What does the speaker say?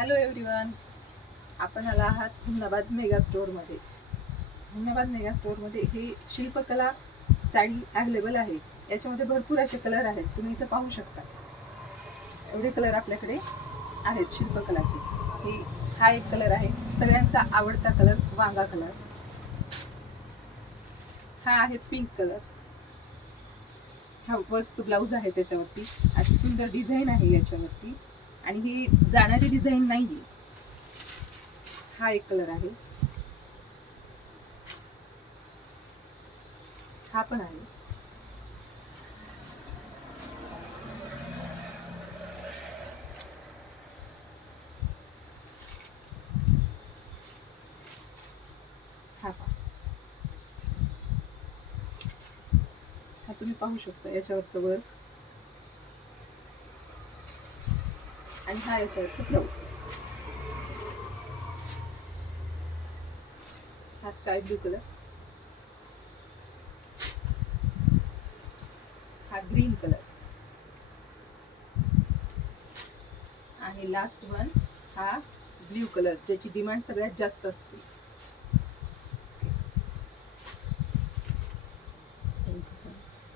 Hello everyone, आपण आला आहात हुमनाबाद मेगा स्टोअरमध्ये. हुमनाबाद मेगा स्टोअरमध्ये हे शिल्पकला साडी अवेलेबल आहे. याच्यामध्ये भरपूर असे कलर आहेत, तुम्ही इथं पाहू शकता. एवढे कलर आपल्याकडे आहेत शिल्पकलाचे. हा एक कलर आहे, सगळ्यांचा आवडता कलर वांगा कलर. हा आहे पिंक कलर. हा वर्कचं ब्लाऊज आहे, त्याच्यावरती अशी सुंदर डिझाईन आहे याच्यावरती, आणि ही जाणारी डिझाईन नाही. हा एक कलर आहे. हा पण आहे. हा तुम्ही पाहू शकता याच्यावरचं वर्क, आणि हा याच्यावरचं ब्लाऊज. हा स्काय ब्लू कलर, हा ग्रीन कलर, आणि लास्ट वन हा ब्ल्यू कलर, ज्याची डिमांड सगळ्यात जास्त असते.